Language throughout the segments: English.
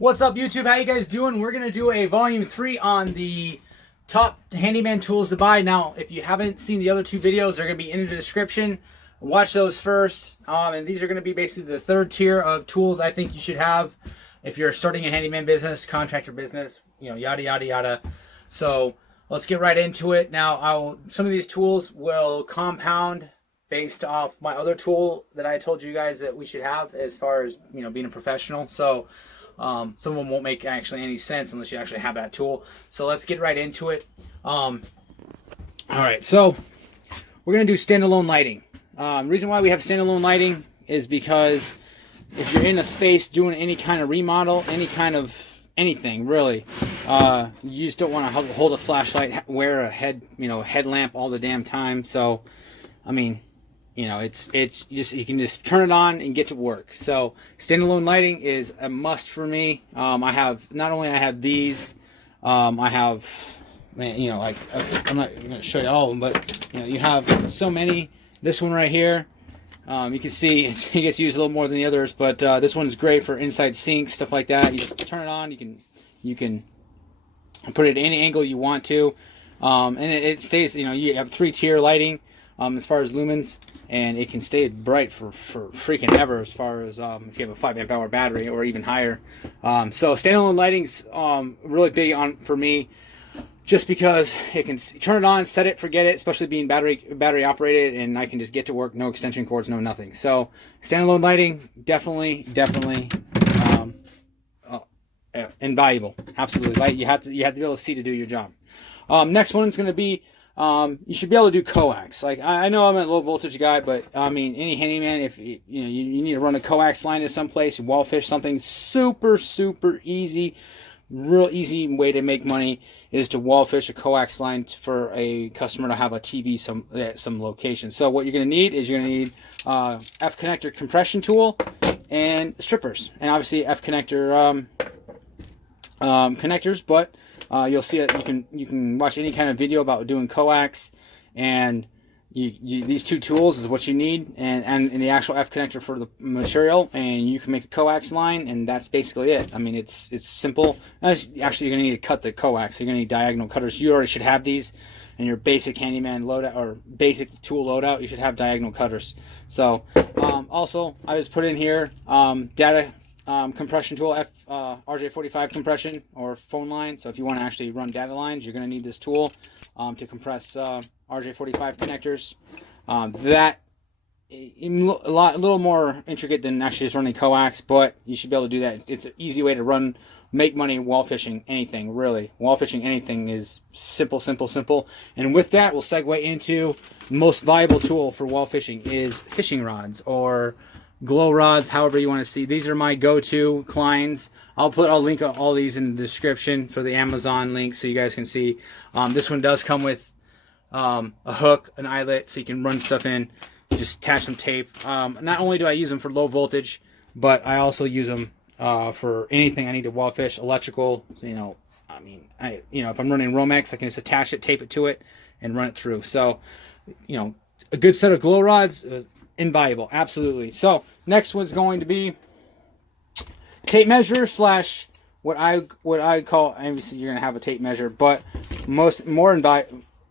What's up, YouTube? How you guys doing? We're gonna do a volume 3 on the top handyman tools to buy. Now, if you haven't seen the other two videos, they're gonna be in the description. Watch those first. And these are gonna be basically the third tier of tools I think you should have if you're starting a handyman business, contractor business, yada yada yada. So let's get right into it. Now, some of these tools will compound based off my other tool that I told you guys that we should have as far as being a professional. So some of them won't make actually any sense unless you actually have that tool. So let's get right into it. All right, so we're gonna do standalone lighting. The reason why we have standalone lighting is because if you're in a space doing any kind of remodel, any kind of anything really, you just don't want to hold a flashlight, wear a headlamp all the damn time. So I mean, it's just, you can just turn it on and get to work. So standalone lighting is a must for me. I have, not only I have these, I have, like, I'm not going to show you all of them, but you have so many. This one right here, you can see it gets used a little more than the others, but this one is great for inside sinks, stuff like that. You just turn it on, you can put it at any angle you want to, and it stays. You have 3-tier lighting as far as lumens, and it can stay bright for freaking ever, as far as if you have a 5 amp hour battery or even higher. So standalone lighting's really big for me, just because it can turn it on, set it, forget it, especially being battery operated, and I can just get to work, no extension cords, no nothing. So standalone lighting, definitely invaluable. Absolutely. You have to be able to see to do your job. Next one is going to be, you should be able to do coax. Like, I know I'm a low voltage guy, but I mean, any handyman, if you need to run a coax line to someplace, you wall fish something, super easy, real easy way to make money is to wall fish a coax line for a customer to have a TV at some location. So what you're going to need is you're going to need F connector compression tool and strippers, and obviously F connector connectors, but you'll see it. You can watch any kind of video about doing coax, and these two tools is what you need, and the actual F connector for the material, and you can make a coax line, and that's basically it. I mean, it's simple. Actually, you're gonna need to cut the coax. So you're gonna need diagonal cutters. You already should have these in your basic handyman loadout or basic tool loadout. You should have diagonal cutters. So also, I just put in here data compression tool, RJ45 compression or phone line. So if you want to actually run data lines, you're going to need this tool to compress RJ45 connectors. That a little more intricate than actually just running coax, but you should be able to do that. It's an easy way to make money wall fishing anything, really. Wall fishing anything is simple. And with that, we'll segue into the most valuable tool for wall fishing is fishing rods or glow rods, however you want to see. These are my go-to Kleins. I'll link all these in the description for the Amazon link so you guys can see. This one does come with a hook, an eyelet, so you can run stuff in. Just attach some tape. Not only do I use them for low voltage, but I also use them for anything I need to wall fish, electrical. I mean, if I'm running Romex, I can just attach it, tape it to it, and run it through. So, a good set of glow rods. Invaluable, absolutely. So next one's going to be tape measure slash what I call, obviously you're gonna have a tape measure, but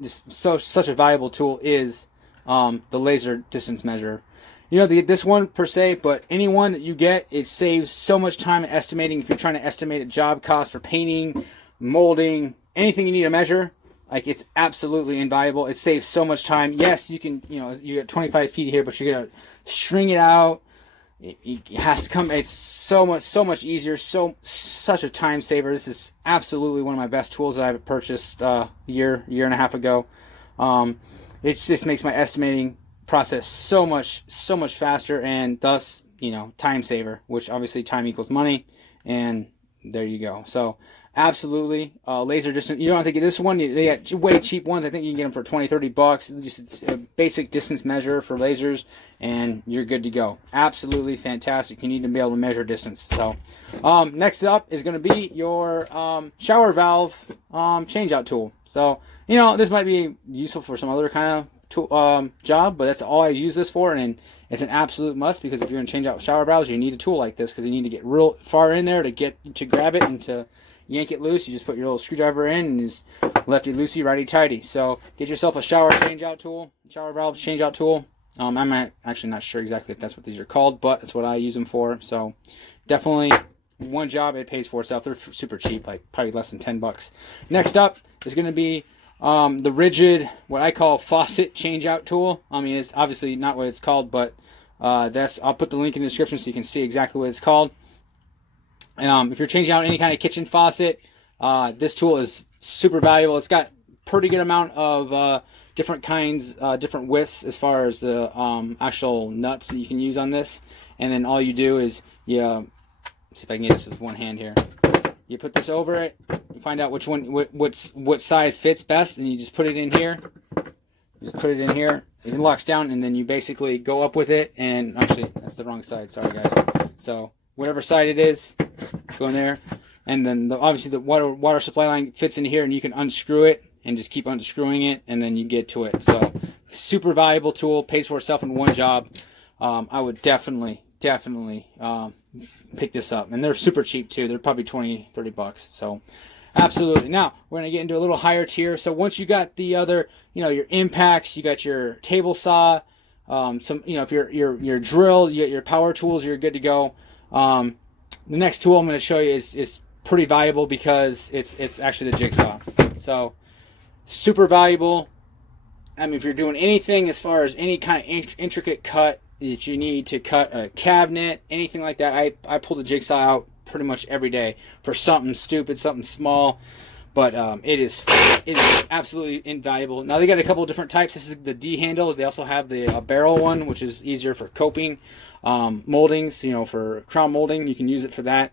such a valuable tool is the laser distance measure. This one per se, but any one that you get, it saves so much time in estimating. If you're trying to estimate a job cost for painting, molding, anything you need to measure, like, it's absolutely invaluable. It saves so much time. Yes, you can, you get 25 feet here, but you're going to string it out. It has to come, it's so much easier, such a time saver. This is absolutely one of my best tools that I've purchased a year and a half ago. It just makes my estimating process so much faster, and thus, time saver, which obviously time equals money, and there you go. So absolutely, laser distance. You don't have to get this one. They got way cheap ones. I think you can get them for $20-$30. Just a basic distance measure for lasers, and you're good to go. Absolutely fantastic. You need to be able to measure distance. So next up is going to be your shower valve change-out tool. So this might be useful for some other kind of job, but that's all I use this for, and It's an absolute must, because if you're going to change out shower valves, you need a tool like this, because you need to get real far in there to grab it and to yank it loose. You just put your little screwdriver in and just lefty loosey, righty tighty. So get yourself a shower change-out tool, shower valve change-out tool. I'm actually not sure exactly if that's what these are called, but it's what I use them for. So definitely one job, it pays for itself. They're super cheap, like probably less than $10. Next up is going to be the rigid, what I call faucet change-out tool. I mean, it's obviously not what it's called, but I'll put the link in the description so you can see exactly what it's called. If you're changing out any kind of kitchen faucet, this tool is super valuable. It's got pretty good amount of different kinds, different widths as far as the actual nuts that you can use on this. And then all you do is see if I can get this with one hand here. You put this over it, you find out which one, what size fits best, and you just put it in here. Just put it in here. It locks down, and then you basically go up with it. And actually, that's the wrong side. Sorry, guys. So whatever side it is, go in there, and then obviously the water supply line fits in here, and you can unscrew it and just keep unscrewing it, and then you get to it. So super valuable tool, pays for itself in one job. I would definitely pick this up, and they're super cheap too. They're probably $20-$30. So absolutely. Now we're gonna get into a little higher tier. So once you got the other, your impacts, you got your table saw, if your drill, you got your power tools, you're good to go. The next tool I'm going to show you is pretty valuable, because it's actually the Jigsaw. So super valuable. I mean, if you're doing anything as far as any kind of intricate cut that you need to cut a cabinet, anything like that, I pull the Jigsaw out pretty much every day for something stupid, something small. But it is absolutely invaluable. Now they got a couple of different types. This is the D handle. They also have the barrel one, which is easier for coping moldings. For crown molding, you can use it for that,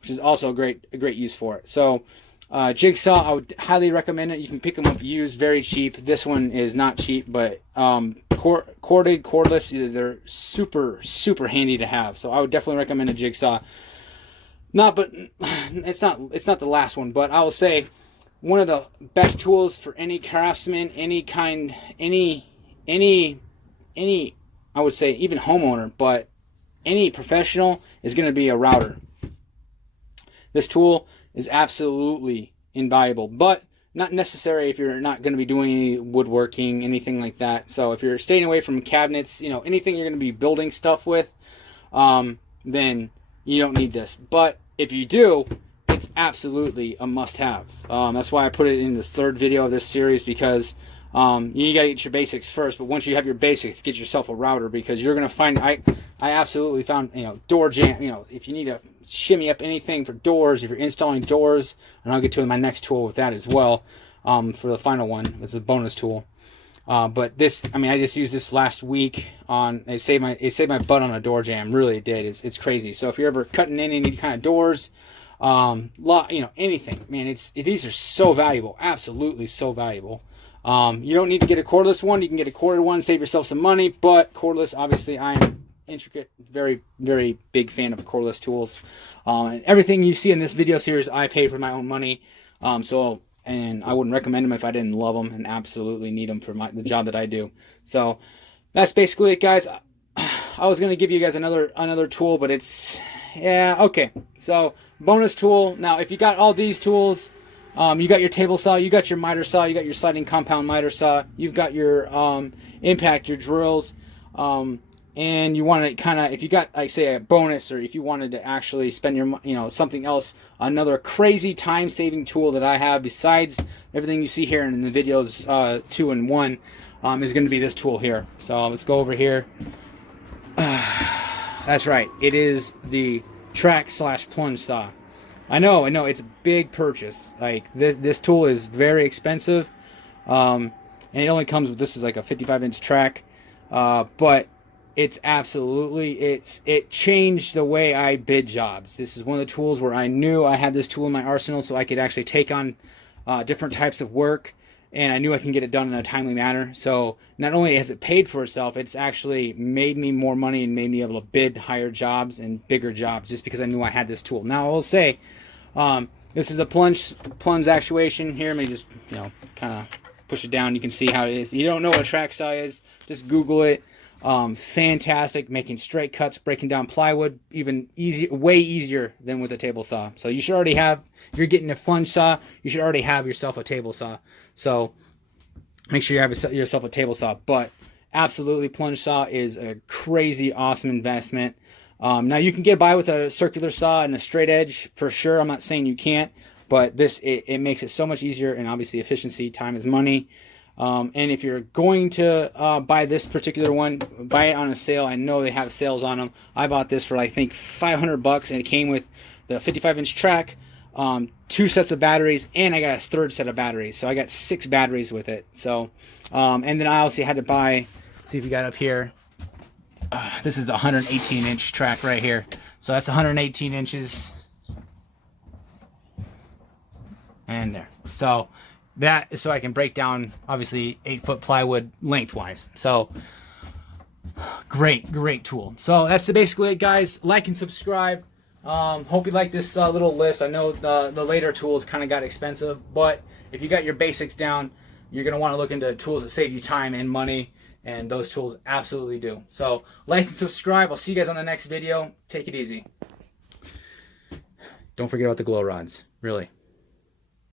which is also a great use for it. So Jigsaw, I would highly recommend it. You can pick them up used, very cheap. This one is not cheap, but corded, cordless, they're super handy to have. So I would definitely recommend a Jigsaw. But it's not the last one, but I will say one of the best tools for any craftsman, any I would say even homeowner, but any professional, is going to be a router. This tool is absolutely invaluable, but not necessary if you're not going to be doing any woodworking, anything like that. So if you're staying away from cabinets, anything you're going to be building stuff with, then you don't need this. But if you do, it's absolutely a must-have. That's why I put it in this third video of this series, because you gotta get your basics first. But once you have your basics, get yourself a router, because you're gonna find. I absolutely found door jam. If you need to shimmy up anything for doors, if you're installing doors, and I'll get to my next tool with that as well. For the final one, it's a bonus tool. But this, I just used this last week on. It saved my butt on a door jam. Really, it did. It's crazy. So if you're ever cutting in any kind of doors, anything, man, these are so valuable. Absolutely so valuable. You don't need to get a cordless one. You can get a corded one, save yourself some money. But cordless, obviously, I'm intricate, very, very big fan of cordless tools. And everything you see in this video series, I paid for my own money. And I wouldn't recommend them if I didn't love them and absolutely need them for the job that I do. So that's basically it, guys. I was going to give you guys another tool, but okay. So bonus tool. Now, if you got all these tools, you got your table saw, you got your miter saw, you got your sliding compound miter saw, you've got your impact, your drills, and you want to kind of, if you got, like, say, a bonus, or if you wanted to actually spend your, something else, another crazy time-saving tool that I have besides everything you see here in the videos 2 and 1 is going to be this tool here. So let's go over here. That's right. It is the track/plunge saw. I know, it's a big purchase. Like this tool is very expensive, and it only comes with, this is like a 55-inch track, but it's absolutely, it changed the way I bid jobs. This is one of the tools where I knew I had this tool in my arsenal, so I could actually take on different types of work, and I knew I can get it done in a timely manner. So not only has it paid for itself, it's actually made me more money and made me able to bid higher jobs and bigger jobs, just because I knew I had this tool. Now I will say, this is the plunge actuation here. Let me just kind of push it down. You can see how it is. If you don't know what a track saw is, just Google it. Fantastic, making straight cuts, breaking down plywood, even easy, way easier than with a table saw. So you should already have, if you're getting a plunge saw, you should already have yourself a table saw. So make sure you have yourself a table saw. But absolutely, plunge saw is a crazy awesome investment. Now you can get by with a circular saw and a straight edge for sure. I'm not saying you can't, but this it makes it so much easier, and obviously efficiency, time is money. And if you're going to buy this particular one, buy it on a sale. I know they have sales on them. I bought this for I think $500, and it came with the 55-inch track, 2 sets of batteries, and I got a 3rd set of batteries. So I got 6 batteries with it. So, and then I also had to buy. See if you got up here. This is the 118-inch track right here. So that's 118 inches. And there. So that is so I can break down, obviously, 8-foot plywood lengthwise. So great tool. So that's basically it, guys. Like and subscribe. Hope you like this little list. I know the later tools kind of got expensive, but if you got your basics down, you're going to want to look into tools that save you time and money. And those tools absolutely do. So like and subscribe. I'll see you guys on the next video. Take it easy. Don't forget about the glow rods. Really.